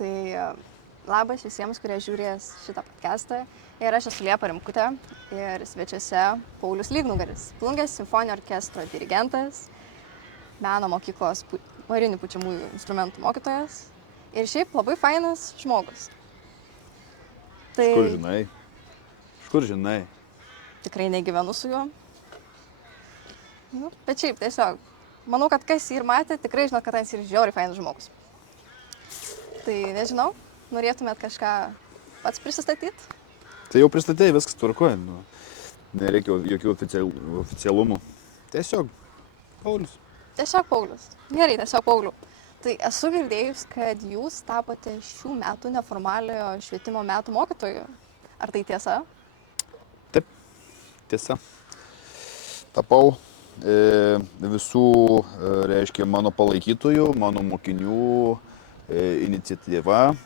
Tai labas visiems, kurie žiūrės šitą podcastą. Ir aš esu Liepa Rimkutė ir svečiuose Paulius Lygnugaris, Plungės simfoninio orkestro dirigentas, meno mokyklos varinių pučiamųjų instrumentų mokytojas ir šiaip labai fainas žmogus. Tai... Iš kur žinai? Tikrai negyvenu su juo. Bet šiaip tiesiog, manau, kad kas jį ir matė, tikrai žinot, kad jis ir žiauriai fainas žmogus. Tai nežinau, norėtumėt kažką pats prisistatyti? Tai jau pristatėjai, viskas tvarkoja. Nereikia jokių oficialumų. Tiesiog Paulius. Tiesiog Paulius. Gerai, tiesiog Pauliu. Tai esu girdėjus, kad jūs tapote šių metų neformaliojo švietimo metų mokytoju. Ar tai tiesa? Taip, tiesa. Tapau visų, reiškia, mano palaikytojų, mano mokinių iniciatyva,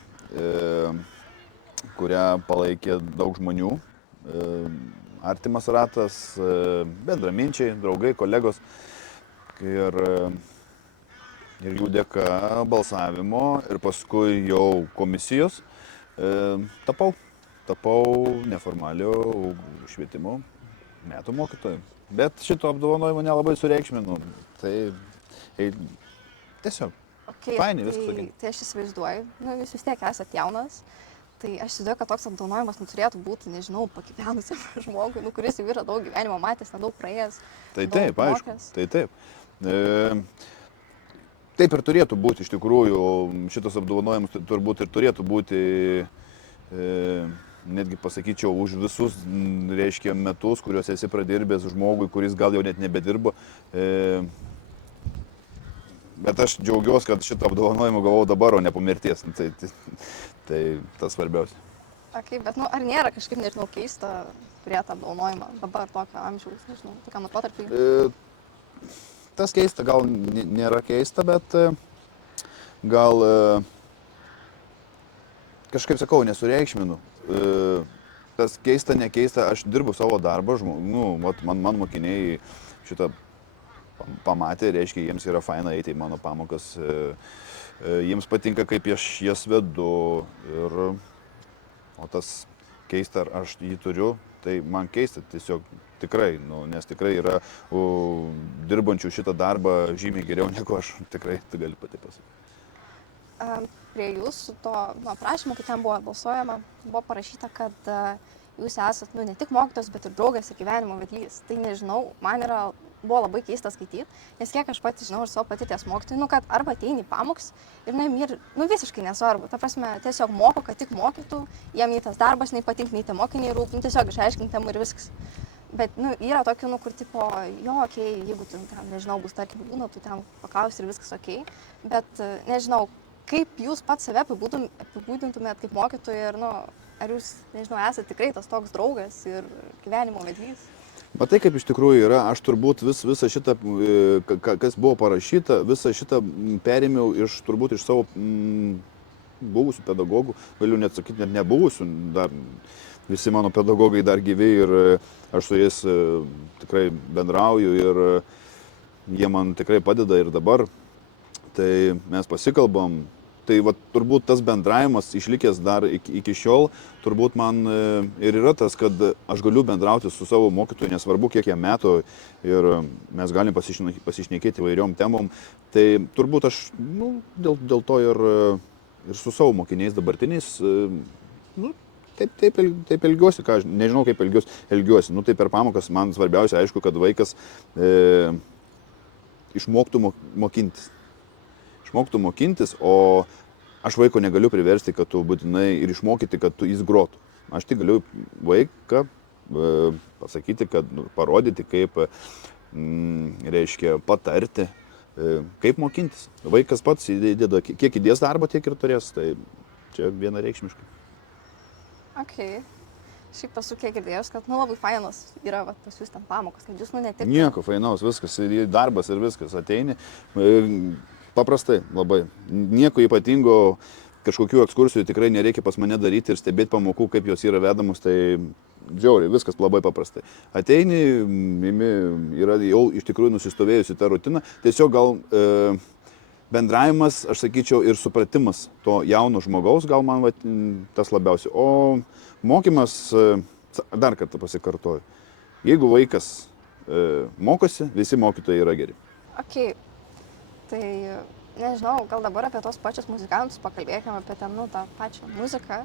kurią palaikė daug žmonių, artimas ratas, bendraminčiai, draugai, kolegos. Ir jų dėka balsavimo ir paskui jau komisijos tapau neformalio švietimo metų mokytoju. Bet šito apdovanojimo nelabai sureikšminu. Tai tiesiog fainai viskas tokia. Tai aš įsivaizduoju, jūs vis tiek esate jaunas, tai aš įsivaizduoju, kad toks apdovanojimas turėtų būti, nežinau, pagyvenusiam žmogui, kuris jau yra daug gyvenimo matęs, nedaug praėjęs. Tai taip, aišku, tai taip. Taip ir turėtų būti, iš tikrųjų, šitas apdovanojimas turbūt ir turėtų būti, netgi pasakyčiau, už visus, reiškia, metus, kuriuos esi pradirbęs žmogui, kuris gal jau net nebedirbo. Bet aš džiaugiuosi, kad šitą apdovanojimą gavau dabar, o ne po mirties. Tai tas svarbiausia. Bet ar nėra kažkaip, nežinau, keista turėti apdovanojimą dabar tokio amžiaus, nežinau, tokiam laikotarpiui? Tas keista, gal nėra keista, bet gal kažkaip sakau, nesureikšminu. Tas keista, nekeista, aš dirbu savo darbą, man mokiniai šitą pamatė, reiškia, jiems yra faina eiti į mano pamokas, jiems patinka, kaip aš jas vedu, o tas keista, ar aš jį turiu, tai man keista tiesiog tikrai, nes tikrai yra dirbančių šitą darbą žymiai geriau negu aš, tikrai, tai galiu pati pasakyti. Prie jūsų to aprašymo, kai ten buvo balsuojama, buvo parašyta, kad jūs esat ne tik mokytojas, bet ir draugas ir gyvenimo vedlys. Tai nežinau, man buvo labai keista skaityti, nes kiek aš pati žinau ir savo patirties mokytojų, kad arba ateini į pamokas ir visiškai nesvarbu. Ta prasme, tiesiog moko, kad tik mokytų, jiem nei tas darbas nei patinka, nei tie mokiniai rūp, tiesiog išaiškintam ir viskas. Bet yra tokių, kur tipo, okei, jeigu tu ten, nežinau, bus tarkim būna, tu ten paklausi ir viskas okei. Bet nežinau, kaip jūs pats save apibūdintumėt kaip mokytojai ir, ar jūs, nežinau, esate tikrai tas toks draugas ir gyvenimo vedlys? Matai, kaip iš tikrųjų yra, aš turbūt visą šitą, kas buvo parašyta, visą šitą perėmiau turbūt iš savo buvusių pedagogų, galiu net sakyti, net nebuvusių, dar visi mano pedagogai dar gyvi ir aš su jais tikrai bendrauju ir jie man tikrai padeda ir dabar. Tai mes pasikalbam, tai turbūt tas bendravimas išlikęs dar iki šiol, turbūt man ir yra tas, kad aš galiu bendrauti su savo mokytoju, nesvarbu kiek jam metų ir mes galim pasišnekėti įvairiom temom. Tai turbūt aš dėl to ir su savo mokiniais dabartiniais, taip elgiuosi, nežinau kaip elgiuosi. Tai per pamokas man svarbiausia, aišku, kad vaikas išmoktų mokintis, o aš vaiko negaliu priversti, kad tu būtinai ir išmokyti, kad jis grotų. Aš tik galiu vaiką pasakyti, kad parodyti, kaip, reiškia, patarti, kaip mokintis. Vaikas pats įdeda, kiek įdės darbo, tiek ir turės, tai čia vienareikšmiškai. Okay. Šiaip esu kiek girdėjus, kad labai fainas yra pas jūs ten pamokas, kad jūs ne tik... Nieko fainaus, viskas, darbas ir viskas, ateini. Paprastai labai. Nieko ypatingo, kažkokių ekskursijų tikrai nereikia pas mane daryti ir stebėti pamokų, kaip jos yra vedamos, tai žiauriai, viskas labai paprastai. Ateini, yra jau iš tikrųjų nusistovėjusi ta rutina, tiesiog gal bendravimas, aš sakyčiau, ir supratimas to jauno žmogaus, gal man tas labiausiai. O mokymas, dar kartą pasikartoju, jeigu vaikas mokosi, visi mokytojai yra geri. Ok, tai nežinau, gal dabar apie tos pačius muzikantus pakalbėkime apie ten, tą pačią muziką.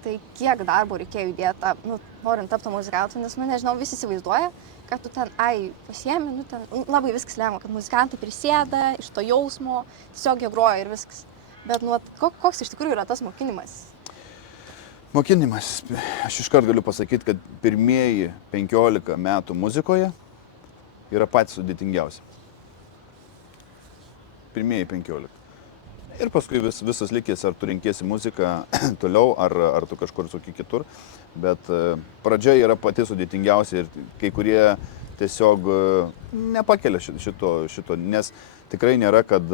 Tai kiek darbo reikėjo įdėti, norint tapti muzikantu, nes, nežinau, visi įsivaizduoja, kad tu ten, pasiemi, ten labai viskas lengva, kad muzikantai prisėda iš to jausmo, tiesiog jie groja ir viskas. Bet, koks iš tikrųjų yra tas mokinimas? Mokinimas, aš iškart galiu pasakyti, kad pirmieji 15 metų muzikoje yra patys sudėtingiausi. Pirmieji 15. Ir paskui visas likęs, ar tu renkėsi muziką toliau, ar tu kažkur suki kitur. Bet pradžia yra pati sudėtingiausia ir kai kurie tiesiog nepakelia šito, nes tikrai nėra, kad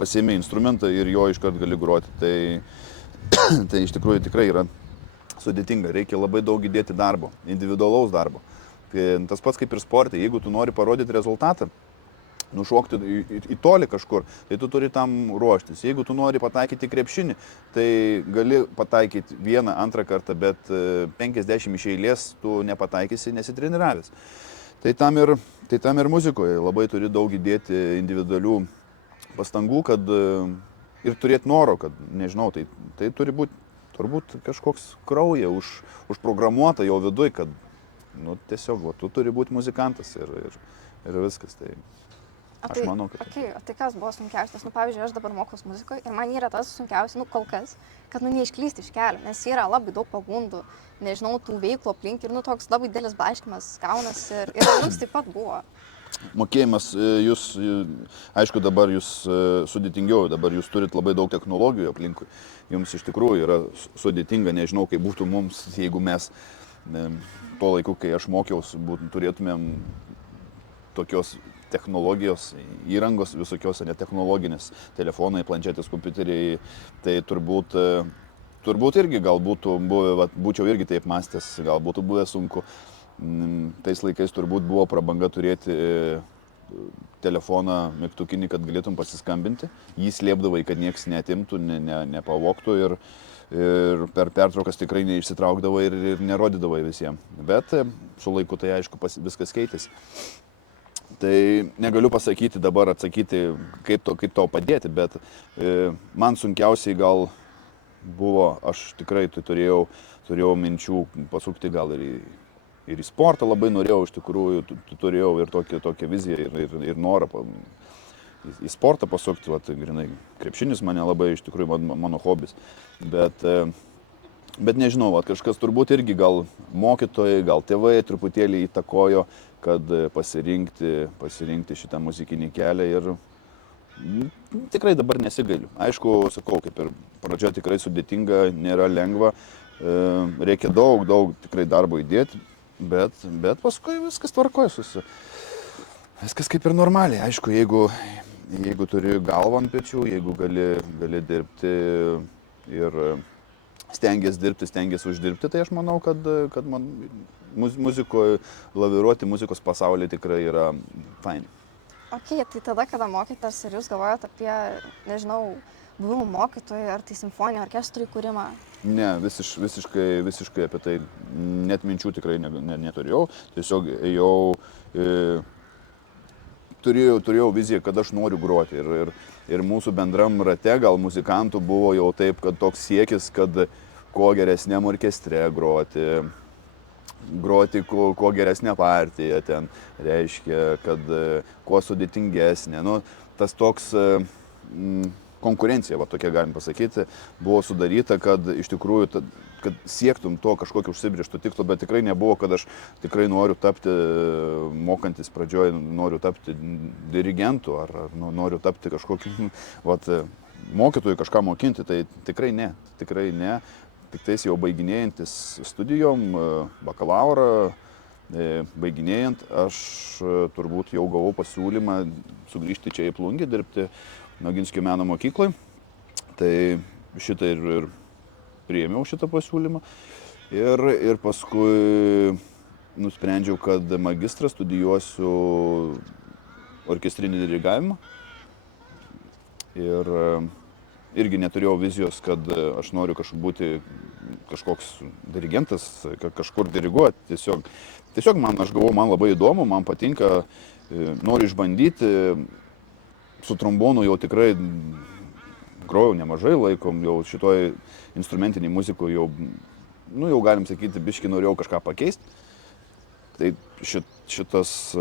pasiėmė instrumentą ir jo iškart gali groti. Tai iš tikrųjų tikrai yra sudėtinga, reikia labai daug įdėti darbo, individualaus darbo. Tai tas pats kaip ir sporte, jeigu tu nori parodyti rezultatą, nušokti į tolį kažkur, tai tu turi tam ruoštis. Jeigu tu nori pataikyti krepšinį, tai gali pataikyti vieną, antrą kartą, bet 50 iš eilės tu nepataikysi nesitreniravęs. Tai tam ir muzikoje labai turi daug įdėti individualių pastangų, kad ir turėti noro, kad, nežinau, tai turi būti turbūt kažkoks krauja užprogramuota jo viduj, kad tiesiog tu turi būti muzikantas ir viskas. Tai aš manau, kad... Tai kas buvo sunkiausias? Pavyzdžiui, aš dabar mokaus muzikoje ir man yra tas sunkiausia, kol kas, kad neišklysti iš kelio, nes yra labai daug pagundų, nežinau, tų veiklų aplink ir toks labai didelis blaškymas gaunasi ir jums taip pat buvo. Mokėjimas, aišku, dabar jūs sudėtingiau, dabar jūs turit labai daug technologijų aplinkui. Jums iš tikrųjų yra sudėtinga, nežinau, kaip būtų mums, jeigu mes tuo laiku, kai aš mokiausi, turėtumėm tokios technologijos, įrangos visokios, netechnologinės, telefonai, planšetės, kompiuteriai, tai turbūt irgi gal būčiau irgi taip mąstęs, gal būtų buvę sunku. Tais laikais turbūt buvo prabanga turėti telefoną mygtukinį, kad galėtum pasiskambinti, jį slėpdavai, kad nieks neatimtų, nepavogtų ir per pertraukas tikrai neišsitraukdavai ir nerodydavai visiems. Bet su laiku tai aišku viskas keitėsi. Tai negaliu pasakyti dabar, atsakyti, kaip tau padėti, bet man sunkiausiai gal buvo, aš tikrai turėjau minčių pasukti gal ir į sportą labai norėjau, iš tikrųjų, turėjau ir tokią viziją ir norą į sportą pasukti, grinai, krepšinis mane labai, iš tikrųjų, mano hobis, bet nežinau, kažkas turbūt irgi gal mokytojai, gal tėvai truputėlį įtakojo, kad pasirinkti šitą muzikinį kelią ir tikrai dabar nesigailiu. Aišku, sakau, kaip ir pradžia tikrai sudėtinga, nėra lengva, reikia daug tikrai darbo įdėti, bet paskui viskas tvarkoja, viskas kaip ir normaliai. Aišku, jeigu turi galvą ant pečių, jeigu gali dirbti ir stengiasi uždirbti, tai aš manau, kad man muzikoje laviruoti muzikos pasaulyje tikrai yra fain. Ok, tai tada, kada mokytas, ir jūs galvojate apie, nežinau, buvimą mokytojų ar tai simfoninio orkestrų įkūrimą? Ne, visiškai apie tai net minčių tikrai neturėjau. Tiesiog turėjau viziją, kad aš noriu groti ir mūsų bendram rate gal muzikantų buvo jau taip, kad toks siekis, kad kuo geresniam orkestre groti kuo geresnę partiją ten, reiškia, kad kuo sudėtingesnė. Tas toks konkurencija, tokia galim pasakyti, buvo sudaryta, kad iš tikrųjų, kad siektum to kažkokio užsibrėžto tikslo, bet tikrai nebuvo, kad aš tikrai noriu tapti, mokantis pradžioje, noriu tapti dirigentu ar noriu tapti kažkokiu mokytojui kažką mokinti, tai tikrai ne. Tik tais jau baiginėjantis studijom, bakalaurą, baiginėjant, aš turbūt jau gavau pasiūlymą sugrįžti čia į Plungę, dirbti Noginskio meno mokykloje. Tai šitą ir priėmiau šitą pasiūlymą. Ir paskui nusprendžiau, kad magistrą studijuosiu orkestrinį dirigavimą. ir irgi neturėjau vizijos, kad aš noriu būti kažkoks dirigentas, kažkur diriguoti. Tiesiog aš galvoju, man labai įdomu, man patinka, noriu išbandyti. Su trombonu jau tikrai grojau nemažai laiko, jau šitoj instrumentiniai muzikoje jau galim sakyti, biškį norėjau kažką pakeisti. Tai šitas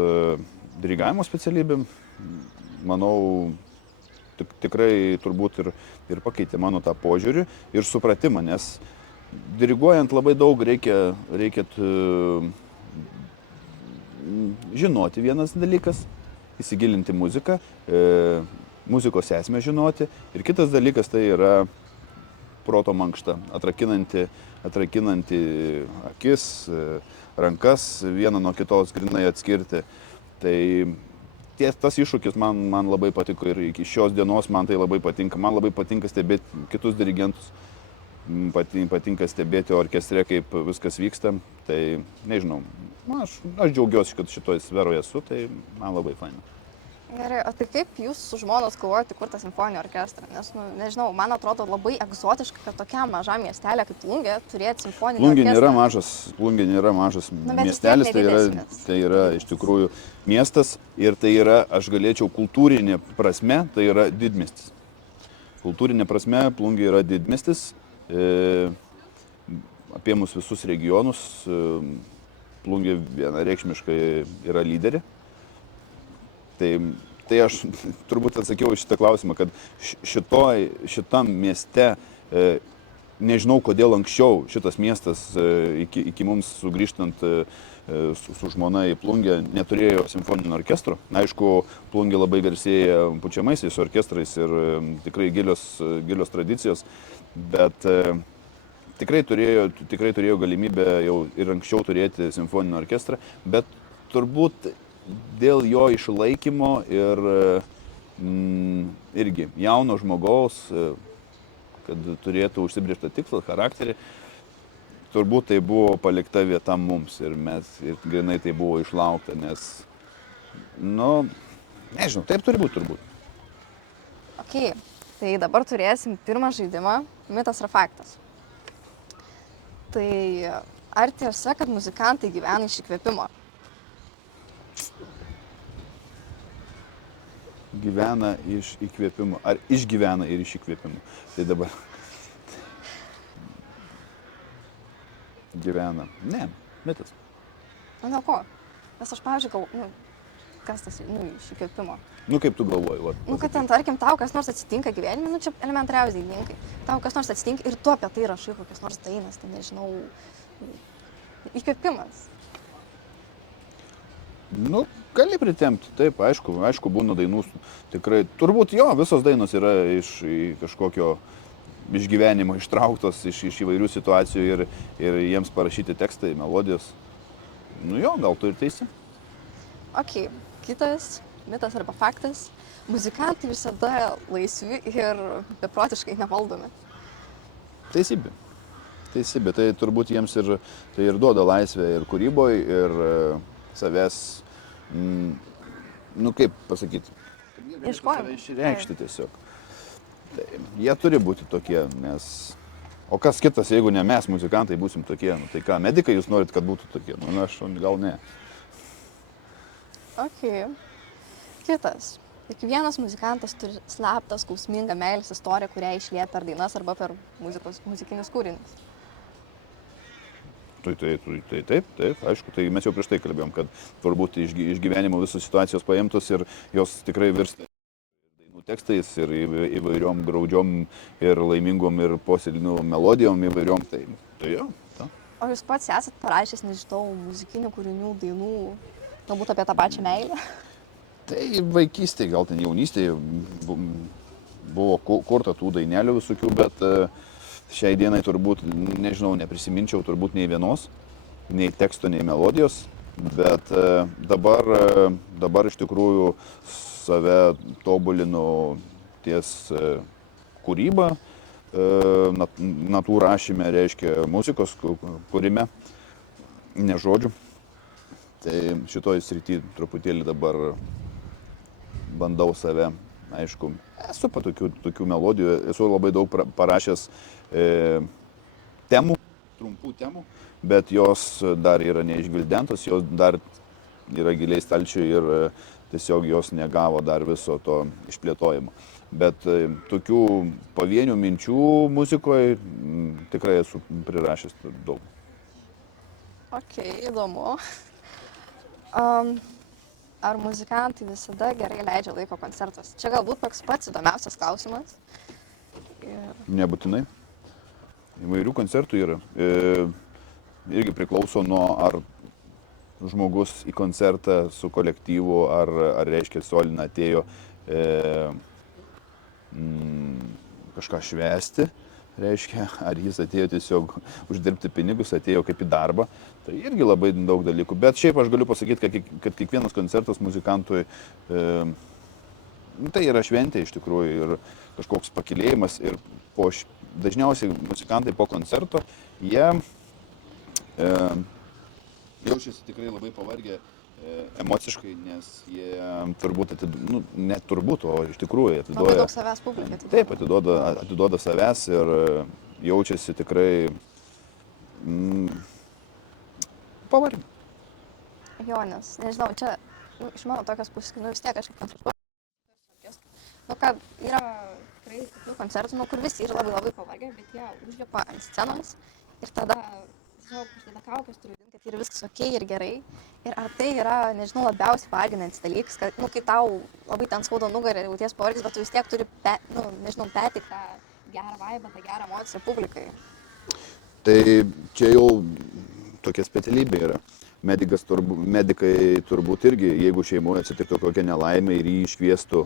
dirigavimo specialybė, manau, tikrai turbūt ir pakeitė mano tą požiūrį ir supratimą, nes diriguojant labai daug reikia žinoti vienas dalykas, įsigilinti muziką, muzikos esmę žinoti ir kitas dalykas tai yra proto mankšta, atrakinanti akis, rankas vieną nuo kitos grinai atskirti. Tai tas iššūkis man labai patiko ir iki šios dienos man tai labai patinka. Man labai patinka stebėti kitus dirigentus, patinka stebėti orkestre, kaip viskas vyksta. Tai nežinau, aš džiaugiuosi, kad šitoje sferoje esu, tai man labai faina. Gerai, o tai kaip jūs su žmonos galvojate kurti simfoninį orkestrą? Nes, nežinau, man atrodo labai egzotiška, kad tokiam mažam miestelė kaip Plungė turėti simfoninį orkestrą. Plungė nėra mažas miestelis, tai yra iš tikrųjų miestas ir tai yra, aš galėčiau kultūrinė prasme, tai yra didmiestis. Kultūrinė prasme Plungė yra didmiestis, apie mus visus regionus, Plungė vienareikšmiškai yra lyderė. Tai aš turbūt atsakiau šitą klausimą, kad šitam mieste, nežinau kodėl anksčiau šitas miestas, iki mums sugrįžtant su žmona į Plungę, neturėjo simfoninio orkestro. Aišku, Plungė labai garsėja pučiamaisiais orkestrais ir tikrai gilios tradicijos, bet tikrai turėjo galimybę jau ir anksčiau turėti simfoninį orkestrą, bet turbūt dėl jo išlaikymo ir irgi jauno žmogaus, kad turėtų užsibrėžtą tikslą, charakterį, turbūt tai buvo palikta vieta mums ir grinai tai buvo išlaukta, nes, nežinau, taip turi būti turbūt. Ok, tai dabar turėsim pirmą žaidimą, mitas ar faktas. Tai ar tiesa, kad muzikantai gyvena iš įkvėpimo? Gyvena iš įkvėpimo. Ar išgyvena ir iš įkvėpimo? Tai dabar. Gyvena. Ne, mitas. O dėl ko? Nes aš, pavyzdžiui, kas tas iš įkvėpimo? Kaip tu galvoji? Kad ten, tarkim, tau kas nors atsitinka gyvenime, čia elementariausiai dalykai. Tau kas nors atsitinka ir tu apie tai rašai kokias nors dainas, tai nežinau, įkvėpimas. Gali pritempti, taip, aišku, būna dainų, tikrai, turbūt jo, visos dainos yra iš kažkokio išgyvenimo ištrauktos, iš įvairių situacijų ir jiems parašyti tekstai, melodijos. Jo, gal tu ir teisi. Ok, kitas mitas arba faktas, muzikantai visada laisvi ir beprotiškai nevaldomi. Teisybė, tai turbūt jiems ir duoda laisvę ir kūryboje, ir savęs, kaip pasakyti, išreikšti tiesiog. Tai jie turi būti tokie, nes, o kas kitas, jeigu ne mes, muzikantai, būsim tokie, tai ką, medikai jūs norit, kad būtų tokie, aš gal ne. Ok, kitas. Kiekvienas muzikantas turi slaptą, skausmingą meilės istoriją, kurią išlieja per dainas arba per muzikinius kūrinius. Taip, aišku, tai mes jau prieš tai kalbėjom, kad turbūt iš gyvenimo visos situacijos paimtos ir jos tikrai virsta dainų tekstais ir įvairiom graudžiom ir laimingom ir posėdinių melodijom įvairiom, tai jo. O jūs pats esat parašęs, nežinau, muzikinių kūrinių, dainų, galbūt apie tą pačią meilę? Tai vaikystėje, gal ten jaunystėje buvo kurta tų dainelių visokių, bet šiai dienai turbūt, nežinau, neprisiminčiau turbūt nei vienos, nei teksto, nei melodijos, bet dabar iš tikrųjų save tobulinu ties kūrybą, natų rašyme, reiškia muzikos kūrime, ne žodžių. Tai šitoj srity truputėlį dabar bandau save aišku, esu tokių melodijų, esu labai daug parašęs temų, trumpų temų, bet jos dar yra neišgvildentos, jos dar yra giliai stalčiai ir tiesiog jos negavo dar viso to išplėtojimo. Bet tokių pavienių minčių muzikoje tikrai esu prirašęs daug. Ok, įdomu. Ar muzikantai visada gerai leidžia laiko koncertuose? Čia galbūt toks pats įdomiausias klausimas. Nebūtinai. Įvairių koncertų yra. Irgi priklauso nuo ar žmogus į koncertą su kolektyvu, ar reiškia solina atėjo kažką švęsti, reiškia, ar jis atėjo tiesiog uždirbti pinigus, atėjo kaip į darbą. Tai irgi labai daug dalykų. Bet šiaip aš galiu pasakyti, kad kiekvienas koncertas muzikantui tai yra šventė iš tikrųjų ir kažkoks pakilėjimas. Ir dažniausiai muzikantai po koncerto, jie jaučiasi tikrai labai pavargę emociškai, nes jie turbūt ne turbūt, o iš tikrųjų atiduoda. Labai daug savęs publikai. Taip, atiduoda savęs ir jaučiasi tikrai pavargę. Jo, nes, nežinau, čia iš mano tokios pusės, vis tiek kažkaip koncertuoju. Kad yra tikrai tokių koncertų, kur visi yra labai pavargę, bet jie užlipa ant scenos ir tada uždeda kaukės, turi vadinti, kad yra viskas ok ir gerai. Ir ar tai yra, nežinau, labiausiai varginantis dalykas, kad, kai tau labai ten skauda nugarą ir jauties pavargęs, bet tu vis tiek turi, perteikti tą gerą vaibą, tą gerą emociją publikai. Tai čia jau tokia specialybė yra. Medikai turbūt irgi, jeigu šeimoje atsitiktų kokia nelaimė ir jį iškviestų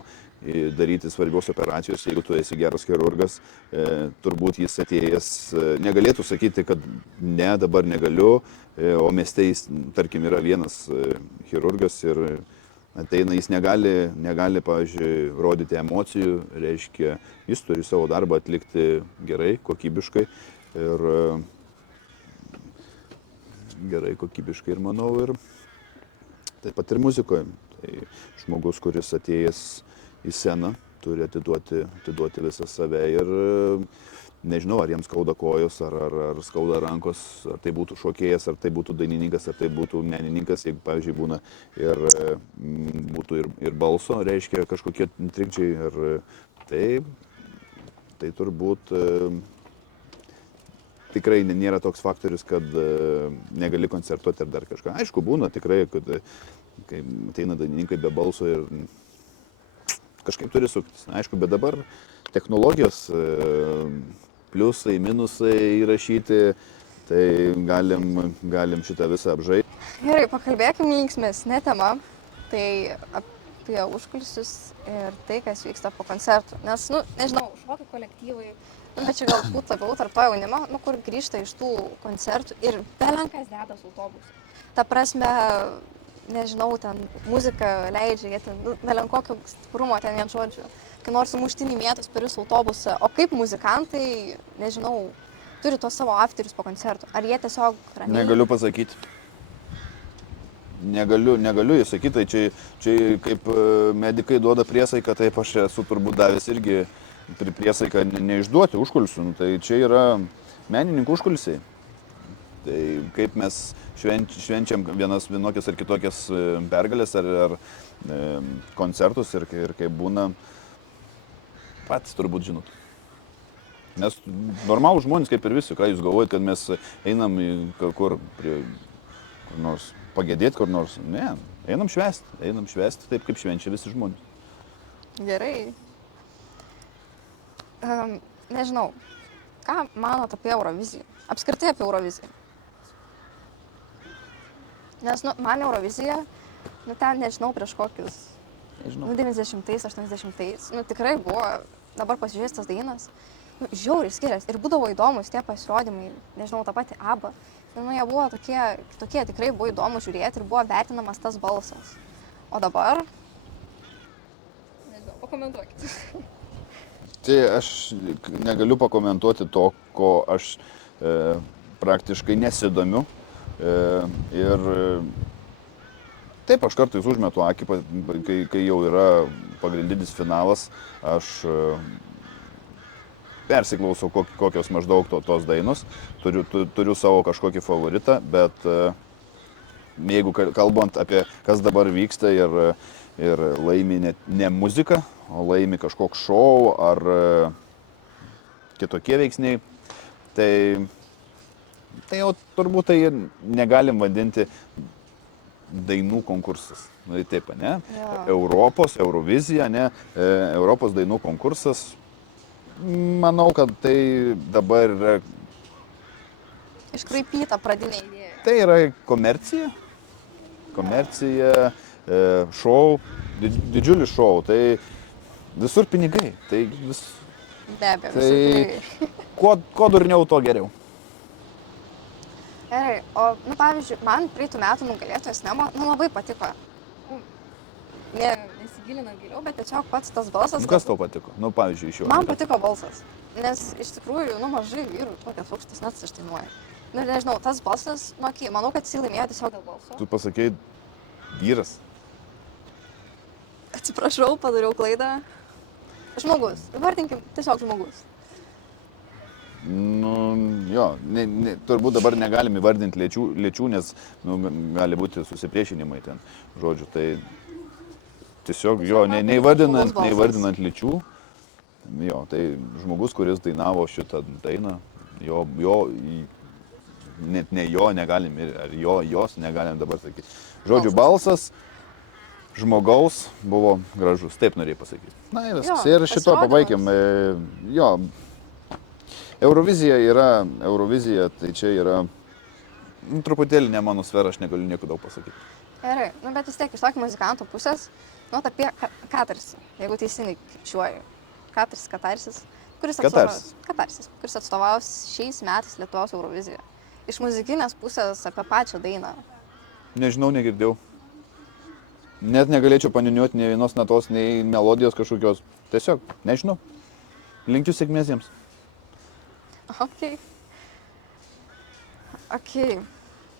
daryti svarbios operacijos, jeigu tu esi geras chirurgas, turbūt jis atėjęs negalėtų sakyti, kad ne, dabar negaliu, o mieste jis, tarkim, yra vienas chirurgas ir ateina, jis negali, pavyzdžiui, rodyti emocijų, reiškia, jis turi savo darbą atlikti gerai, kokybiškai ir manau, ir taip pat ir muzikoje. Tai žmogus, kuris atėjęs į sceną, turi atiduoti visą save ir nežinau, ar jiems skauda kojos, ar skauda rankos, ar tai būtų šokėjas, ar tai būtų dainininkas, ar tai būtų menininkas, jeigu, pavyzdžiui, būna ir būtų ir balso, reiškia, kažkokie trikdžiai, ir tai turbūt tikrai nėra toks faktorius, kad negali koncertuoti ar dar kažką. Aišku, būna tikrai, kad kai ateina dainininkai be balso ir kažkaip turi suktis. Aišku, bet dabar technologijos, pliusai, minusai įrašyti, tai galim šitą visą apžaisti. Gerai, pakalbėkime linksmesnė tema. Tai apie užkulisius ir tai, kas vyksta po koncertų. Nes, nežinau, šokių kolektyvai, bet čia galbūt labiau tarp to jaunimo, kur grįžta iš tų koncertų ir belenkas dedas autobusą. Ta prasme, nežinau, ten muziką leidžia, jie ten belenkokio stiprumo ten vien žodžiu, kai nors sumuštinį mėtos per visą autobusą. O kaip muzikantai, nežinau, turi tos savo afterius po koncertų? Ar jie tiesiog ramiai? Negaliu pasakyti. Negaliu įsakyti, tai čia kaip medikai duoda priesaiką, taip aš esu turbūt davęs irgi priesaiką neišduoti užkulisių, tai čia yra menininkų užkulisiai. Tai kaip mes švenčiam vienokias ar kitokias pergalės ar koncertus ir kaip būna, patys turbūt žinot. Nes normalų žmonės kaip ir visi, ką jūs galvojat, kad mes einam kur nors pagėdėti, kur nors. Ne, einam švęsti taip, kaip švenčia visi žmonės. Gerai. Nežinau, ką manot apie Euroviziją? Apskritai apie Euroviziją. Nes, man Eurovizija, ten, nežinau, prieš kokius 90-ais, 80-ais, tikrai buvo, dabar pasižiūrės tas dainas, žiauriai skiriasi. Ir būdavo įdomus tie pasirodymai, nežinau, tą patį ABBA. Jie buvo tokie tikrai buvo įdomu žiūrėti ir buvo vertinamas tas balsas. O dabar? Nežinau, pakomentuokit. Tai aš negaliu pakomentuoti to, ko aš praktiškai nesidomiu. Ir taip aš kartais užmetu akį, kai jau yra pagrindinis finalas, aš persiklausau, kokios maždaug tos dainos, turiu savo kažkokį favoritą, bet jeigu kalbant apie kas dabar vyksta ir laimi ne muzika, o laimi kažkoks šou ar kitokie veiksniai, tai jau turbūt tai negalim vadinti dainų konkursas. Nu, taip, ne? Ja. Eurovizija, ne? Europos dainų konkursas. Manau, kad tai dabar yra... Iškraipyta pradinė idėja. Tai yra komercija. Komercija, šou, didžiulis šou. Tai visur pinigai. Tai Be abejo, visur pinigai. Kuo durniau, to geriau. Gerai, o, pavyzdžiui, man praeitų metų nugalėtojas Nemo, labai patiko. Nesigilinant giliau, bet tiesiog pats tas balsas. Kas tau patiko? Pavyzdžiui, iš jo. Man patiko balsas, nes iš tikrųjų, mažai vyrų tokias aukštas net ištainuoja. Nežinau, tas balsas, manau, kad jis laimėjo tiesiog dėl balso. Tu pasakei vyras. Atsiprašau, padariau klaidą. Žmogus, vardinkim, tiesiog žmogus. Jo, turbūt dabar negalim įvardinti lyčių, nes gali būti susipriešinimai ten, žodžiu, tai tiesiog jo, neįvardinant lyčių, jo, tai žmogus, kuris dainavo šitą dainą, jo, net ne jo negalim, ar jos negalim dabar sakyti. Žodžiu, balsas žmogaus buvo gražus, taip norėjai pasakyti. Na ir viskas, ir šito pabaikim, jo. Eurovizija, tai čia yra truputėlį ne mano sfera, aš negaliu nieko daug pasakyti. Gerai, bet vis tiek iš tokio muzikanto pusės, apie katarsį, jeigu teisingai kirčiuoju. Katarsis, kuris atstovaus šiais metais Lietuvos Euroviziją. Iš muzikinės pusės apie pačią dainą. Nežinau, negirdėjau. Net negalėčiau paniuniuoti nei vienos natos, nei melodijos kažkokios. Tiesiog, nežinau. Linkiu sėkmės jiems. Ok.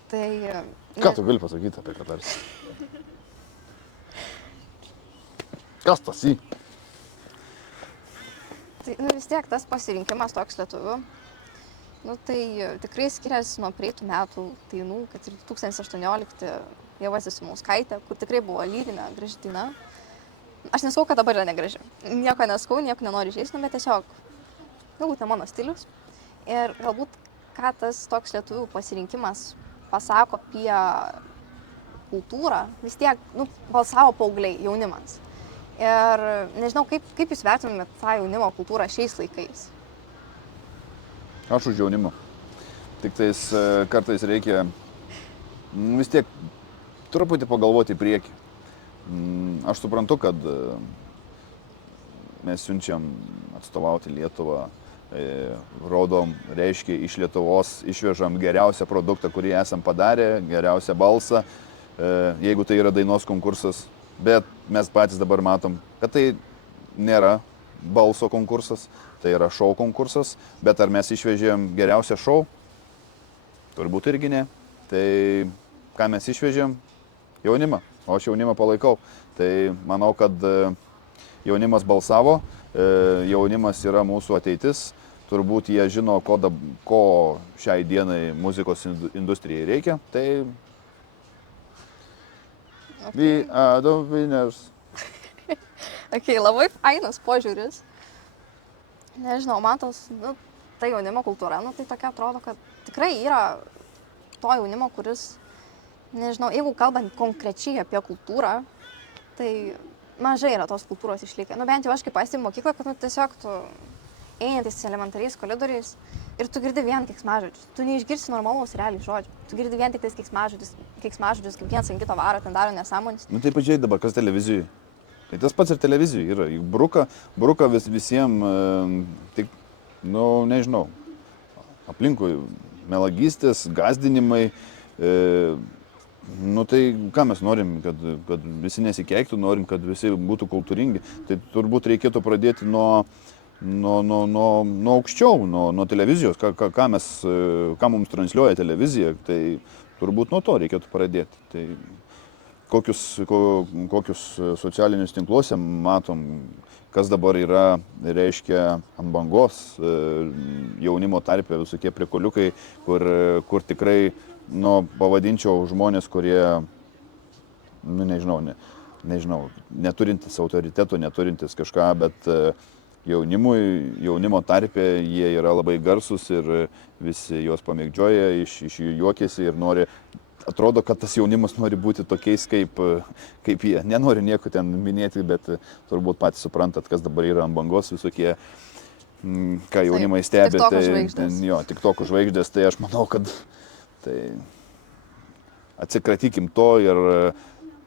Tai... Ką tu gali pasakyti apie katarsį? Kas tas į? Tai vis tiek tas pasirinkimas toks lietuvių, tai tikrai skiriasi nuo praeitų metų dainų, kad ir 2018 Ieva Zasimauskaitė, kur tikrai buvo lyrinė, graži daina. Aš nesakau, kad dabar yra negraži. Nieko neskau, nieko nenoriu žaisti, bet tiesiog, galbūt ne mano stilius. Ir galbūt, ką tas toks lietuvių pasirinkimas pasako apie kultūrą, vis tiek balsavo paaugliai, jaunimas. Ir nežinau, kaip jūs vertinumėt tą jaunimo kultūrą šiais laikais? Aš už jaunimą. Tik tais kartais reikia vis tiek truputį pagalvoti į priekį. Aš suprantu, kad mes siunčiam atstovauti Lietuvą, rodom, reiškia, iš Lietuvos išvežam geriausią produktą, kurį esam padarę, geriausią balsą, jeigu tai yra dainos konkursas. Bet mes patys dabar matom, kad tai nėra balso konkursas, tai yra šou konkursas. Bet ar mes išvežėm geriausią šou? Turbūt irgi ne. Tai ką mes išvežėm? Jaunimą. O aš jaunimą palaikau. Tai manau, kad jaunimas balsavo, jaunimas yra mūsų ateitis. Turbūt jie žino, ko šiai dienai muzikos industrijai reikia. Tai we are the winners. Labai fainas požiūris. Nežinau, man ta jaunimo kultūra, tai tokia atrodo, kad tikrai yra to jaunimo, kuris, nežinau, jeigu kalbant konkrečiai apie kultūrą, tai mažai yra tos kultūros išlikę. Bent jau aš kaip pastebiu mokyklą, kad tiesiog tu einantis elementariais koridoriais ir tu girdi vien keiksmažodžius. Tu neišgirsi normalaus realiai žodžių. Tu girdi vien tik tais keiksmažodžius, kaip viens ant kito varo, ten daro nesąmonės. Tai pažiūrėk dabar, kas televizijai. Tai tas pats ir televizijai yra. Bruka visiems, tik, nežinau, aplinkui melagystės, gąsdinimai. Tai ką mes norim, kad visi nesikeiktų, norim, kad visi būtų kultūringi. Tai turbūt reikėtų pradėti nuo aukščiau, nuo televizijos, ką mums transliuoja televizija, tai turbūt nuo to reikėtų pradėti. Tai kokius socialinius tinkluose matom, kas dabar yra, reiškia, ant bangos jaunimo tarpe visokie prikoliukai, kur tikrai, pavadinčiau žmonės, kurie, nežinau, neturintis autoriteto, neturintis kažką, bet jaunimo tarpe jie yra labai garsus ir visi juos pamėgdžioja, iš jų juokiasi ir atrodo, kad tas jaunimas nori būti tokiais kaip jie. Nenoriu nieko ten minėti, bet turbūt patys suprantat, kas dabar yra ant bangos visokie, ką jaunimai stebi. TikTok'o žvaigždės, tai aš manau, kad atsikratykim to ir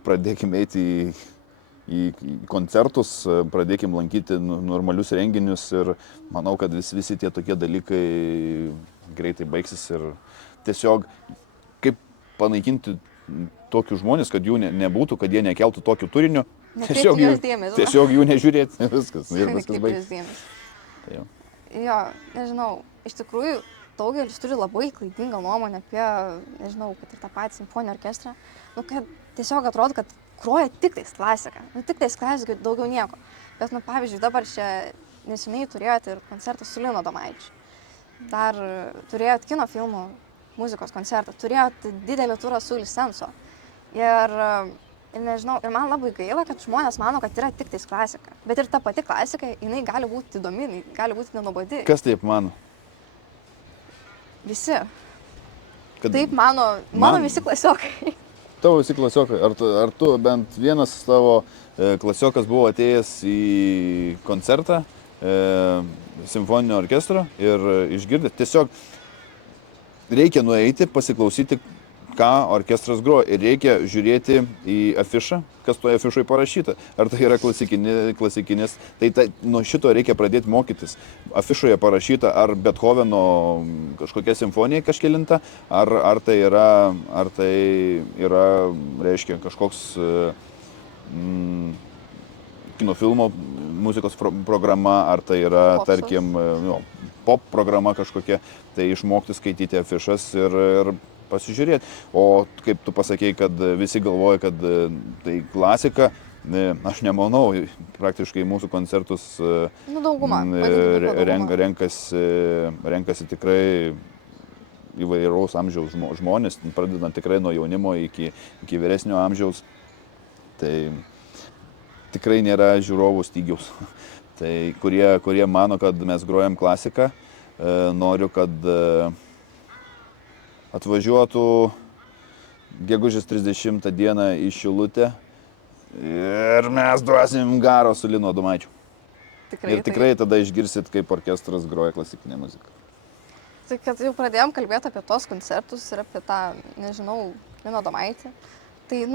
pradėkim eiti į koncertus, pradėkim lankyti normalius renginius ir manau, kad visi tie tokie dalykai greitai baigsis ir tiesiog kaip panaikinti tokius žmonės, kad jų nebūtų, kad jie nekeltų tokių turinių, tiesiog jų nežiūrėti, viskas baigsis. Jo, nežinau, iš tikrųjų daugelis turi labai klaidingą nuomonę apie, kad ir tą patį simfoninį orkestrą, kad tiesiog atrodo, kad groja tik tais klasiką, tik tais klasiką, daugiau nieko. Bet, pavyzdžiui, dabar čia neseniai turėjote ir koncertą su Linu Adomaičiu, dar turėjote kino filmų muzikos koncertą, turėjote didelį turą su Lisenso. Ir man labai gaila, kad žmonės mano, kad yra tik tais klasika. Bet ir ta pati klasika, jinai gali būti įdomi, jinai gali būti nenubodi. Kas taip mano? Visi. Taip mano visi klasiokai. Tavo visi klasiokai. Ar tu bent vienas tavo klasiokas buvo atėjęs į koncertą simfoninio orkestro ir išgirdė? Tiesiog reikia nueiti, pasiklausyti, ką orkestras groja ir reikia žiūrėti į afišą, kas toje afišoje parašyta. Ar tai yra klasikinis, tai nuo šito reikia pradėti mokytis. Afišoje parašyta ar Bethoveno kažkokia simfonija kažkelinta, ar tai yra, reiškia, kažkoks kino filmo muzikos programa, ar tai yra, tarkim, pop programa kažkokia, tai išmokti skaityti afišas ir pasižiūrėti. O kaip tu pasakėjai, kad visi galvoja, kad tai klasika, aš nemanau, praktiškai mūsų koncertus renkasi tikrai įvairaus amžiaus žmonės, pradedant tikrai nuo jaunimo iki vyresnio amžiaus. Tai tikrai nėra žiūrovų stygiaus. Tai kurie mano, kad mes grojam klasiką, noriu, kad atvažiuotų gegužės 30 dieną į Šilutę ir mes duosim garo su Linu Adomaičiu. Ir tikrai tada išgirsit, kaip orkestras groja klasikinę muziką. Tai kad jau pradėjom kalbėti apie tos koncertus ir apie tą, Linu Adomaitį, tai,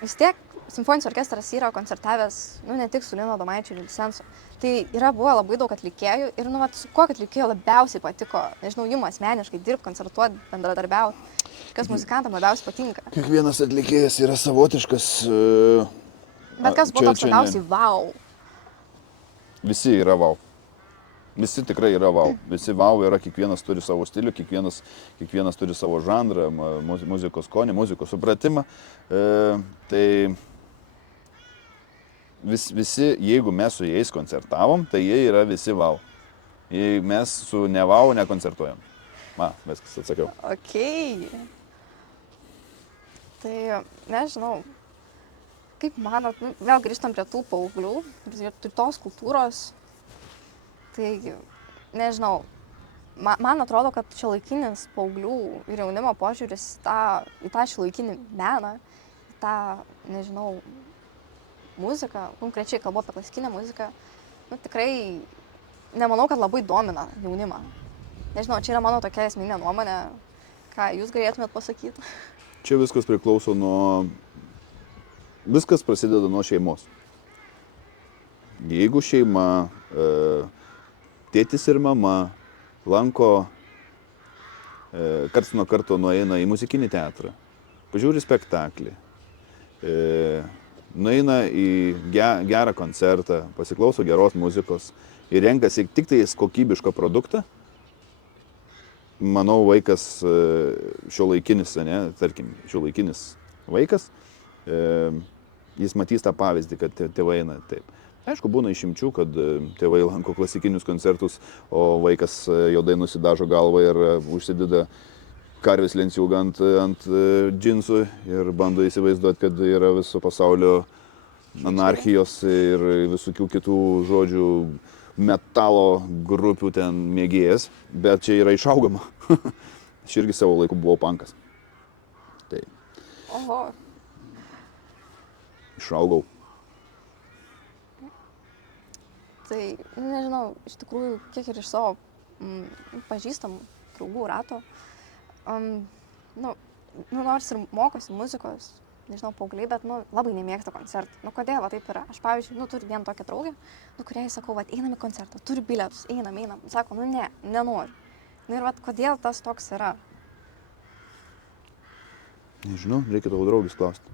vis tiek simfoninis orkestras yra koncertavęs, ne tik su Linu Adomaičiu ir Lisensu. Tai yra buvo labai daug atlikėjų ir, su kokiu atlikėju labiausiai patiko, jums asmeniškai dirbti, koncertuoti, bendradarbiauti, kas muzikantam labiausiai patinka. Kiekvienas atlikėjas yra savotiškas. Bet kas buvo toks labiausiai wow? Visi yra wow. Visi tikrai yra wow. Visi wow yra, kiekvienas turi savo stilių, kiekvienas turi savo žanrą, muzikos skonį, muzikos supratimą. Tai visi, jeigu mes su jais koncertavom, tai jie yra visi wow. Jei mes su ne wow nekoncertuojam. Viskas atsakiau. Okei. Tai nežinau, kaip manot, vėl grįžtam prie tų paauglių ir tos kultūros. Tai, nežinau, man atrodo, kad šiuolaikinis paauglių ir jaunimo požiūris į tą šiuolaikinį meną, į tą, muziką, konkrečiai kalbu apie klasikinę muziką, tikrai nemanau, kad labai domina jaunimą. Nežinau, čia yra mano tokia esminė nuomonė, ką jūs galėtumėt pasakyti. Čia viskas priklauso viskas prasideda nuo šeimos. Jeigu šeima, tėtis ir mama lanko, karts nuo karto nueina į muzikinį teatrą, pažiūri spektaklį, nueina į gerą koncertą, pasiklauso geros muzikos ir renkasi tik tais kokybišką produktą, manau, vaikas šiuolaikinis, tarkim, šiuolaikinis vaikas jis matys tą pavyzdį, kad tėvai eina taip. Aišku, būna išimčių, kad tėvai lanko klasikinius koncertus, o vaikas juodai nusidažo galvą ir užsideda karvės lenciūgą ant džinsų ir bando įsivaizduoti, kad yra viso pasaulio anarchijos ir visokių kitų žodžių metalo grupių ten mėgėjas, bet čia yra išaugama. Aš irgi savo laiku buvau pankas. Tai Oho. išaugau. Tai nežinau, iš tikrųjų, kiek ir iš savo pažįstamų draugų rato, nors ir mokosi muzikos, nežinau, paaugliai, bet labai nemėgsta koncertų. Kodėl va taip yra? Aš, pavyzdžiui, turiu vieną tokią draugę, kuriai sakau, va, einam į koncertą, turi bilietus, einam. Sako, ne, nenoriu. Ir va, kodėl tas toks yra? Nežinau, reikia tavo draugės klausti,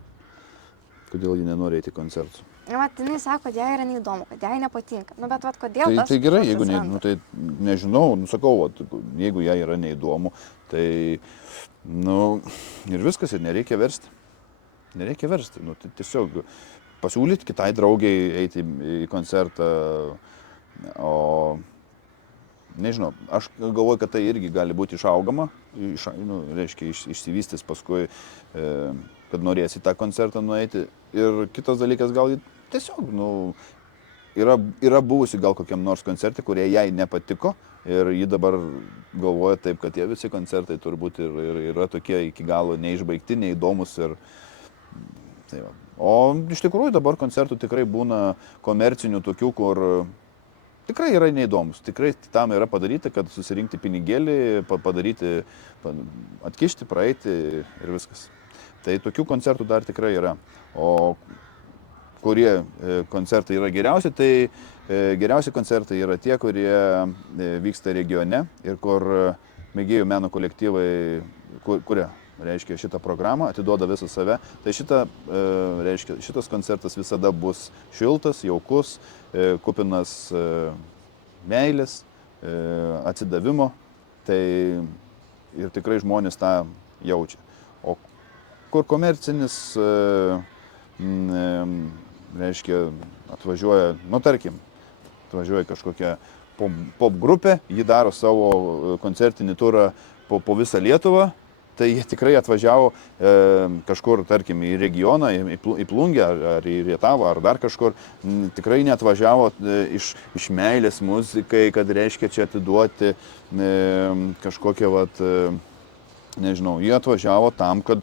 kodėl ji nenori eiti į koncertus. Vat, jinai sako, kad jai yra neįdomu, kad jai nepatinka. Bet vat, kodėl tas... Tai gerai, jeigu tai nežinau, sakau, jeigu jai yra neįdomu, tai, ir viskas, ir nereikia versti. Nereikia versti, tai tiesiog pasiūlyti kitai draugiai eiti į koncertą, o, nežinau, aš galvoju, kad tai irgi gali būti išaugama, reiškia, išsivystys paskui, kad norėsi tą koncertą nueiti. Ir kitas dalykas, gal tiesiog, yra buvusi gal kokiam nors koncerte, kurie jai nepatiko ir ji dabar galvoja taip, kad tie visi koncertai turbūt ir yra tokie iki galo neišbaigti, neįdomus ir tai va. O iš tikrųjų dabar koncertų tikrai būna komercinių tokių, kur tikrai yra neįdomus. Tikrai tam yra padaryti, kad susirinkti pinigėlį, padaryti, atkišti, praeiti ir viskas. Tai tokių koncertų dar tikrai yra. O kurie koncertai yra geriausi, tai geriausi koncertai yra tie, kurie vyksta regione ir kur mėgėjų meno kolektyvai kuria, reiškia, šitą programą, atiduoda visą save. Tai reiškia, šitas koncertas visada bus šiltas, jaukus, kupinas meilės, atsidavimo. Tai ir tikrai žmonės tą jaučia. O kur komercinis, reiškia, atvažiuoja, tarkim, atvažiuoja kažkokia pop grupė, ji daro savo koncertinį turą po visą Lietuvą, tai jie tikrai atvažiavo kažkur, tarkim, į regioną, į Plungę, ar į Rietavą, ar dar kažkur, tikrai neatvažiavo iš meilės muzikai, kad reiškia čia atiduoti kažkokią, nežinau, jie atvažiavo tam, kad,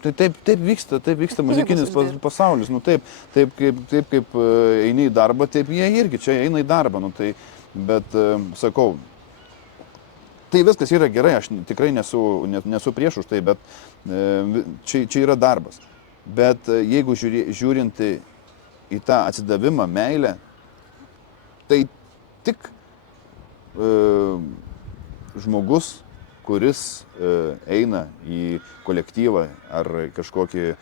tai taip vyksta muzikinis pasaulis, taip kaip eini į darbą, taip jie irgi čia eina į darbą, bet sakau, tai viskas yra gerai, aš tikrai nesu prieš už tai, bet čia yra darbas. Bet jeigu žiūrint į tą atsidavimą, meilę, tai tik žmogus, kuris eina į kolektyvą ar kažkokį,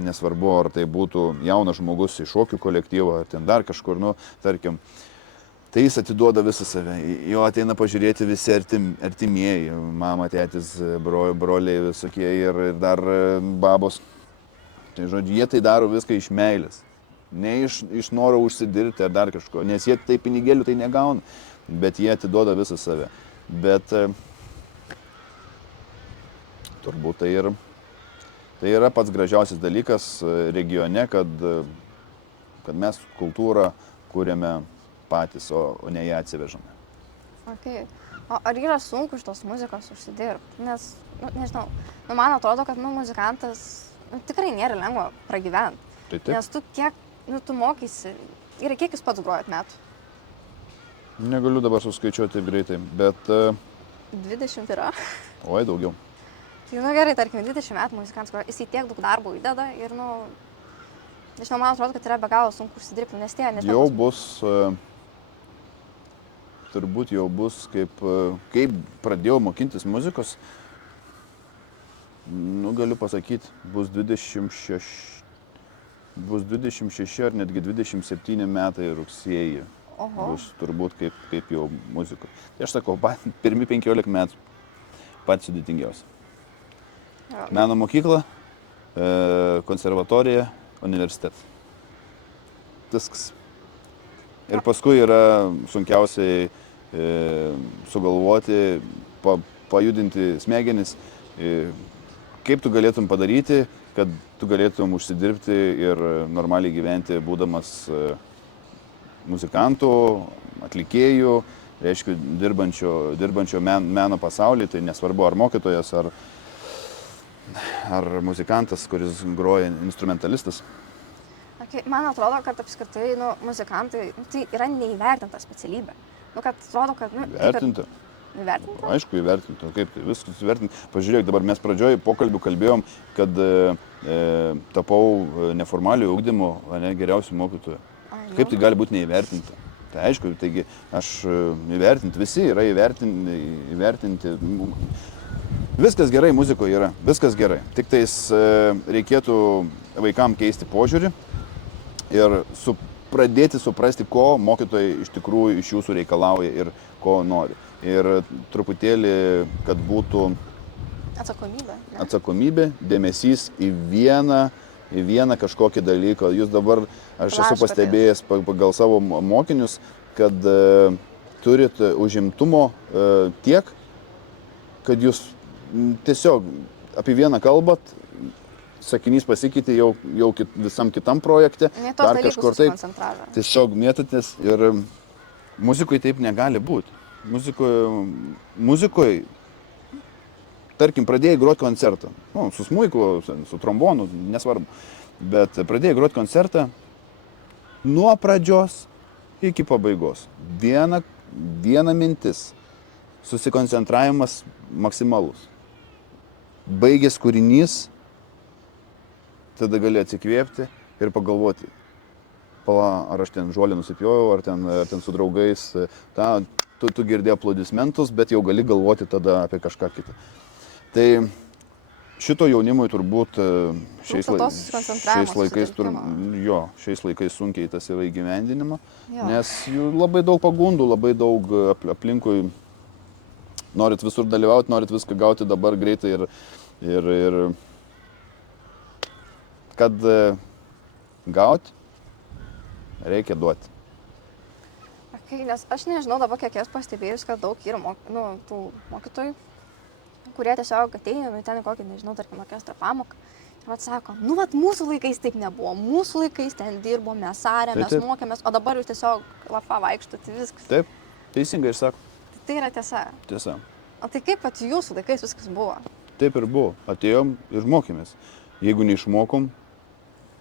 nesvarbu, ar tai būtų jaunas žmogus iš šokių kolektyvo, ar ten dar kažkur, tarkim, tai jis atiduoda visą save. Jo ateina pažiūrėti visi artimieji, mama, tėtis, broliai visokie ir dar babos. Tai žodžiu, jie tai daro viską iš meilės, ne iš noro užsidirbti ar dar kažko, nes jie tai pinigėlių tai negauna, bet jie atiduoda visą save. Bet turbūt tai yra pats gražiausias dalykas regione, kad mes kultūrą kūrėme patys, o ne ją atsivežame. Okay. O ar yra sunku iš tos muzikos užsidirbti? Nes, nežinau, man atrodo, kad muzikantas tikrai nėra lengva pragyventi. Taip. Nes tu kiek, tu mokysi, ir kiek jūs pats grojat metų? Negaliu dabar suskaičiuoti taip greitai, bet... 20 yra? Oi, daugiau. Tai, gerai, tarkim, 20 metų muzikantas groja, jisai tiek daug darbo įdeda ir, nežinau, man atrodo, kad yra be galo sunku užsidirbti, nes jau bus, turbūt jau bus, kaip pradėjau mokintis muzikos, galiu pasakyti, bus 26 ar netgi 27 metai rugsėjį. Oho. Bus turbūt kaip jau muziko. Tai aš sakau, pirmi 15 metų pats sudėtingiausia. Meno mokykla, konservatorija, universitetas. Viskas. Ir paskui yra sunkiausiai sugalvoti, pajudinti smegenis, kaip tu galėtum padaryti, kad tu galėtum užsidirbti ir normaliai gyventi, būdamas muzikantų, atlikėjų, reiškia, dirbančio meno pasaulyje, tai nesvarbu ar mokytojas, ar muzikantas, kuris groja instrumentalistas. Okay, man atrodo, kad apskritai muzikantai tai yra neįvertinta specialybė. Kad atrodo, kad... Įvertinta. Įvertinta? Aišku, įvertinta. Kaip tai? Viskas įvertinta. Pažiūrėk, dabar mes pradžioje pokalbių kalbėjom, kad tapau neformaliojo ugdymo geriausių mokytojų. Kaip tai gali būti neįvertinta? Tai aišku, taigi aš įvertinti, visi yra įvertinti. Viskas gerai muzikoje yra, viskas gerai. Tik tais reikėtų vaikam keisti požiūrį ir pradėti suprasti, ko mokytojai iš tikrųjų iš jūsų reikalauja ir ko nori. Ir truputėlį, kad būtų atsakomybė, dėmesys į vieną kažkokį dalyką. Jūs dabar, aš esu pastebėjęs pagal savo mokinius, kad turit užimtumo tiek, kad jūs tiesiog apie vieną kalbat, sakinys pasikeitė jau visam kitam projekte, dar kažkur taip, tiesiog mėtatės ir muzikoje taip negali būti. Muzikoje, tarkim, pradėjai groti koncertą, su smuiku, su trombonu, nesvarbu, bet pradėjai groti koncertą nuo pradžios iki pabaigos. Viena mintis, susikoncentravimas maksimalus. Baigęs kūrinys, tada gali atsikvėpti ir pagalvoti, ar aš ten žolę nusipjojau, ar ten su draugais, tu girdėjai aplodismentus, bet jau gali galvoti tada apie kažką kitą. Tai šito jaunimui turbūt šiais laikais sunkiai tas yra įgyvendinima, nes jų labai daug pagundų, labai daug aplinkui, norit visur dalyvauti, norit viską gauti dabar greitai ir kad gauti, reikia duoti. Nes aš nežinau dabar, kiek esu pastebėjus, kad daug yra tų mokytojų, kurie tiesiog ateina ten į kokį, nežinau, tarkim, orkestrą pamoką ir sako, mūsų laikais taip nebuvo, mūsų laikais ten dirbom, mes arėm, mes mokėmės, o dabar jūs tiesiog lafa vaikštote, viskas. Taip, teisingai išsako. Tai yra tiesa. Tiesa. O tai kaip jūsų laikais viskas buvo? Taip ir buvo. Atėjom ir mokėmės. Jeigu neišmokom,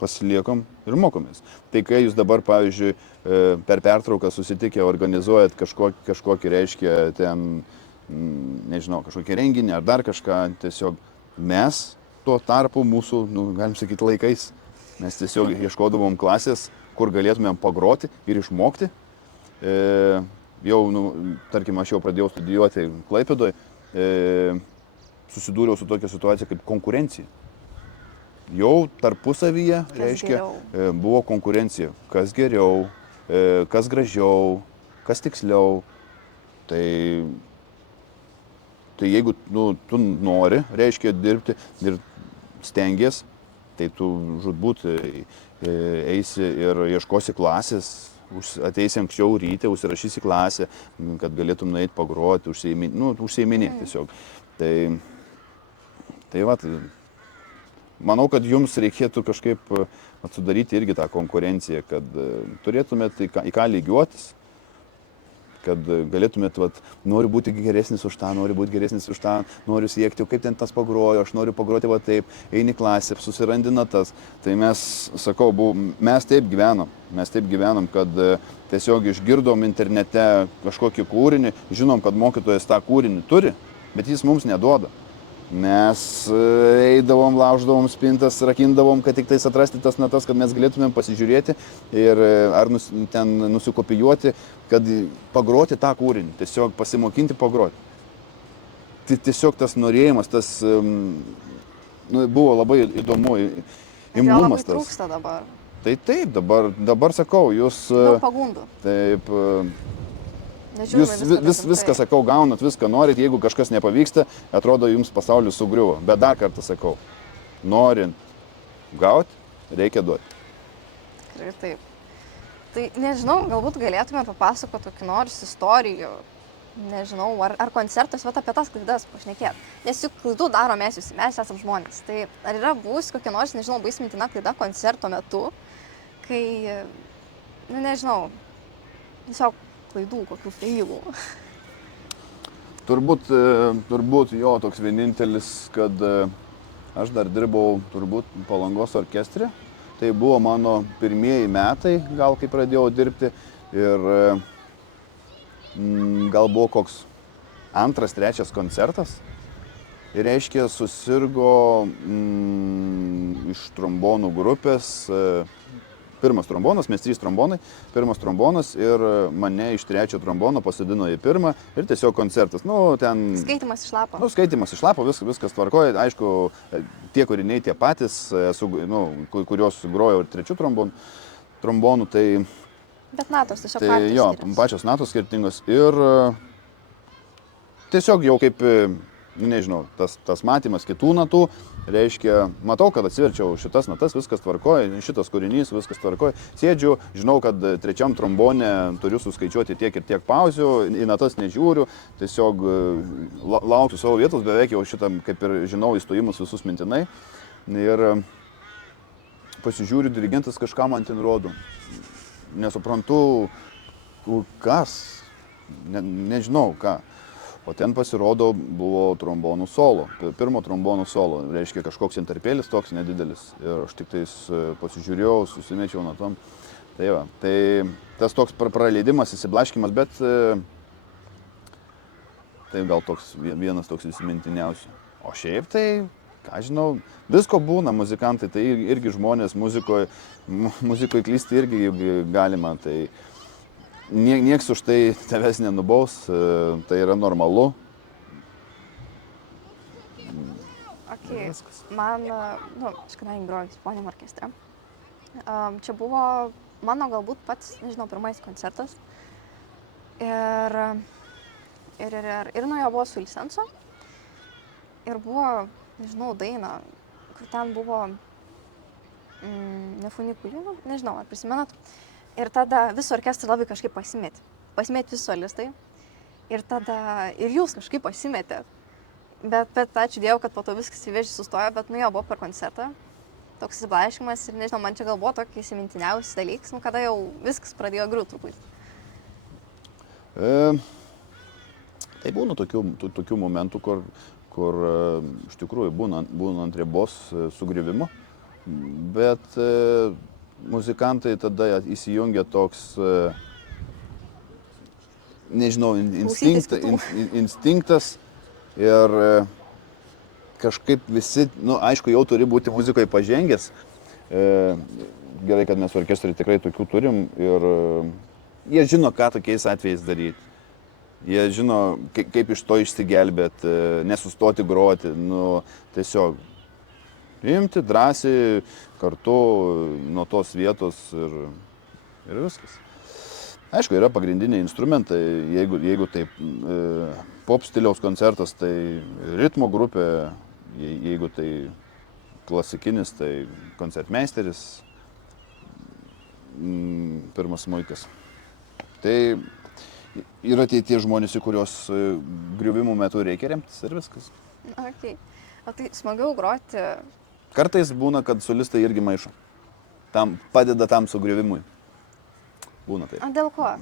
pasiliekam ir mokomės. Tai kai jūs dabar, pavyzdžiui, per pertrauką susitikę organizuojat kažkokį reiškia ten, nežinau, kažkokį renginį ar dar kažką, tiesiog mes tuo tarpu mūsų, galim sakyti, laikais, mes tiesiog ieškodavom klasės, kur galėtumėm pagroti ir išmokti. Jau, tarkim, aš jau pradėjau studijuoti Klaipėdoje, susidūriau su tokia situacija kaip konkurencija. Jau tarpusavyje, reiškia, buvo konkurencija, kas geriau, kas gražiau, kas tiksliau. Tai jeigu tu nori, reiškia, dirbti ir stengies, tai tu žudbūt eisi ir ieškosi klasės, ateisi anksčiau ryte, užsirašysi klasę, kad galėtum nueiti pagroti, užsiiminėti tiesiog. Tai va, manau, kad jums reikėtų kažkaip sudaryti irgi tą konkurenciją, kad turėtumėt į ką lygiuotis, kad galėtumėt, noriu būti geresnis už tą, noriu siekti, kaip ten tas pagrojo, aš noriu pagroti taip, eini klasę, susirandi natas. Tai mes, sakau, mes taip gyvenam, kad tiesiog išgirdom internete kažkokį kūrinį, žinom, kad mokytojas tą kūrinį turi, bet jis mums neduoda. Mes eidavom, lauždavom spintas, rakindavom, kad tik tais atrasti tas natas, kad mes galėtumėm pasižiūrėti ir ar ten nusikopijuoti, kad pagroti tą kūrinį, tiesiog pasimokinti pagroti. Tiesiog tas norėjimas, tas buvo labai įdomu, imlumas tas. Labai trūksta dabar. Tai taip, dabar sakau, jūs... Daug pagundų. Taip... Jūs viską, sakau, gaunat, viską norit, jeigu kažkas nepavyksta, atrodo, jums pasaulis sugriuvo. Bet dar kartą sakau, norint gauti, reikia duoti. Tikrai taip. Tai nežinau, galbūt galėtume papasakoti kokį nors istorijų, nežinau, ar koncertas, vat apie tas klaidas pašnekėt. Nes juk klaidų daro mes visi, mes esam žmonės. Tai ar yra buvusi kokia nors, nežinau, baismintina klaida koncerto metu, kai, nu nežinau, tiesiog klaidų, kokių feilų. Turbūt jo toks vienintelis, kad aš dar dirbau turbūt Palangos orkestre. Tai buvo mano pirmieji metai, gal kai pradėjau dirbti. Ir gal buvo koks 2-3 koncertas. Ir reiškia, susirgo iš trombonų grupės. Pirmas trombonas, mes 3 trombonai, pirmas trombonas ir mane iš 3 trombono pasidino į 1 ir tiesiog koncertas. Nu, ten... Skaitimas iš lapo. Nu, skaitimas iš lapo, viskas tvarkoja. Aišku, tie kūriniai tie patys, kuriuos grojau ir 3 trombonų, tai... Bet natos tiesiog tai jo, pačios natos skirtingos ir tiesiog jau kaip, nežinau, tas matymas kitų natų, reiškia, matau, kad atsiverčiau šitas natas, viskas tvarkoja, šitas kūrinys, viskas tvarkoja. Sėdžiu, žinau, kad 3 trombone turiu suskaičiuoti tiek ir tiek pauzių, į natas nežiūriu, tiesiog laukiu savo vietos, beveik jau šitam, kaip ir žinau, įstojimus visus mintinai. Ir pasižiūriu, dirigentas kažką man ten rodo. Nesuprantu, kas, nežinau ką. O ten pasirodo buvo trombonų solo, pirmo trombonų solo, reiškia kažkoks interpėlis toks nedidelis. Ir aš tik tais pasižiūrėjau, susimečiau natom. Tai va, tai tas toks praleidimas, įsiblaškimas, bet tai gal toks vienas toks įsimintiniausių. O šiaip tai, ką žinau, visko būna, muzikantai, tai irgi žmonės muzikoje klysti irgi galima. Tai nieks už tai tavęs nenubaus, tai yra normalu. Okay. Man, aš kadangi groju simfoniniam orkestre, čia buvo mano galbūt pats, nežinau, pirmasis koncertas. Ir nuo jo buvo su licenso. Ir buvo, nežinau, daina, kur ten buvo nefunikulių, nežinau, ar prisimenat. Ir tada visą orkestrą labai kažkaip pasimetė. Pasimetė visi solistai. Ir tada ir jūs kažkaip pasimetėt. Bet ačiū Dievui, kad po to viskas į vėžį sustojo, bet jo buvo per koncertą. Toks įsiblaškymas ir nežinau, man čia gal buvo toks įsimintiniausias dalykas, kada jau viskas pradėjo griūt truputį. Tai būna tokių momentų, kur iš tikrųjų būna ant ribos sugriuvimo. Bet muzikantai tada įsijungia toks, nežinau, instinktas ir kažkaip visi, aišku, jau turi būti muzikoje pažengęs. Gerai, kad mes orkestrai tikrai tokių turim ir jie žino, ką tokiais atvejais daryti. Jie žino, kaip iš to išsigelbėt, nesustoti groti, tiesiog imti drąsiai kartu nuo tos vietos ir viskas. Aišku, yra pagrindiniai instrumentai, jeigu tai pop stiliaus koncertas, tai ritmo grupė, jeigu tai klasikinis, tai koncertmeisteris, pirmas smuikas. Tai yra tie žmonės, į kuriuos griuvimų metu reikia remtis ir viskas. Okay. O tai smagiau groti? Kartais būna, kad solistai irgi maišo. Padeda tam sugriuvimui. Būna taip. O dėl ko?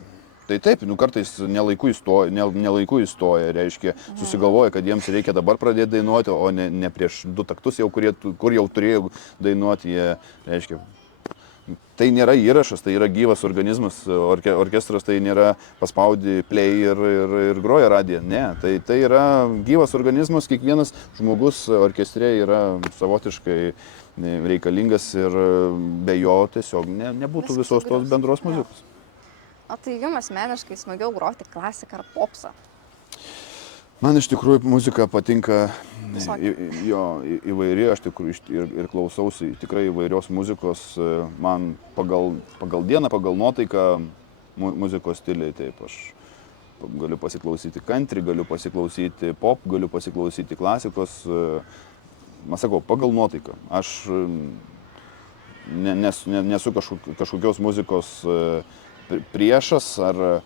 Tai taip, kartais nelaiku įstoja, reiškia, susigalvoja, kad jiems reikia dabar pradėti dainuoti, o ne prieš 2 taktus, kur jau turėjo dainuoti, jie, reiškia. Tai nėra įrašas, tai yra gyvas organizmas, orkestras tai nėra paspaudi play ir groja radiją. Ne, tai yra gyvas organizmas, kiekvienas žmogus orkestre yra savotiškai reikalingas ir be jo tiesiog nebūtų visos tos bendros muzikos. O tai jums asmeniškai smagiau groti klasiką ar popsą? Man iš tikrųjų muzika patinka įvairi, aš ir klausausi tikrai įvairios muzikos, man pagal dieną, pagal nuotaiką muzikos stiliai, taip aš galiu pasiklausyti country, galiu pasiklausyti pop, galiu pasiklausyti klasikos, man sakau, pagal nuotaiką. Aš nesu kažkokios muzikos priešas, ar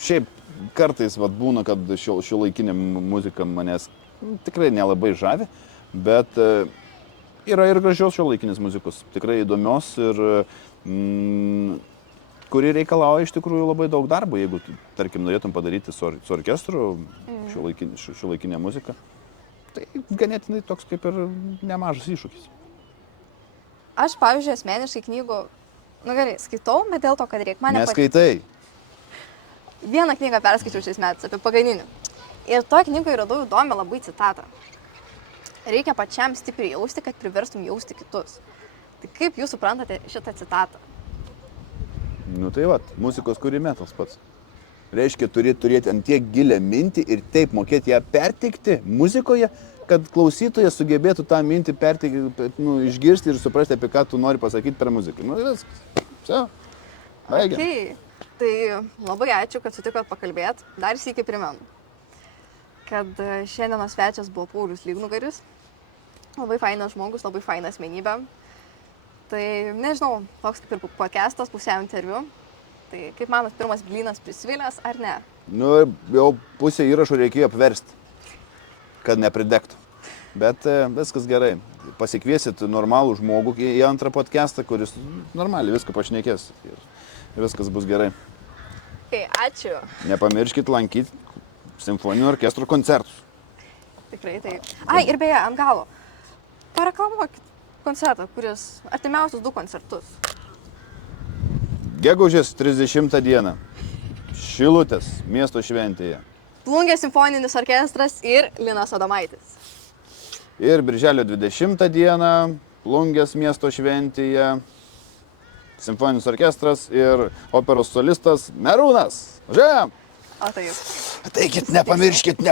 šiaip kartais vat, būna, kad šiuolaikinė muzika manęs tikrai nelabai žavi, bet yra ir gražios šiuolaikinės muzikos, tikrai įdomios ir kuri reikalauja iš tikrųjų labai daug darbo, jeigu, tarkim, norėtum padaryti su orkestru šiuolaikinę muziką. Tai ganėtinai toks kaip ir nemažas iššūkis. Aš, pavyzdžiui, asmeniškai knygų, gerai, skaitau, bet dėl to, kad reikia. Neskaitai. Vieną knygą perskaičiau šiais metais apie Paganini. Ir toje knygoje radau įdomią labai citatą. Reikia pačiam stipriai jausti, kad priverstum jausti kitus. Tai kaip jūs suprantate šitą citatą? Nu tai vat, muzikos kūrime tas pats. Reiškia, turėti ant tiek gilę mintį ir taip mokėti ją perteikti muzikoje, kad klausytojas sugebėtų tą mintį išgirsti ir suprasti, apie ką tu nori pasakyti per muziką. Nu, viskas. Baigia. Okay. Tai labai ačiū, kad sutikot pakalbėti. Dar sykį primenu, kad šiandienos svečias buvo Paulius Lygnugaris. Labai fainas žmogus, labai faina asmenybė. Tai nežinau, toks kaip ir podcastas, pusiau interviu. Tai kaip manot, pirmas blynas prisvilęs ar ne? Nu, jau pusę įrašų reikėjo apversti, kad nepridegtų. Bet viskas gerai. Pasikviesit normalų žmogų į antrą podcastą, kuris normaliai viską pašnekės. Ir viskas bus gerai. Okay, ačiū. Nepamirškit lankyti simfoninio orkestro koncertus. Tikrai taip. Ai, ir beje, ant galo. Pareklamuokit koncertą, kuris artimiausius 2 koncertus. Gegužės 30 dieną. Šilutės miesto šventėje. Plungės simfoninis orkestras ir Linas Adomaitis. Ir birželio 20 dieną Plungės miesto šventėje simfoninis orkestras ir operos solistas Merūnas. Važiuojam! O taip. Ateikit, nepamirškit,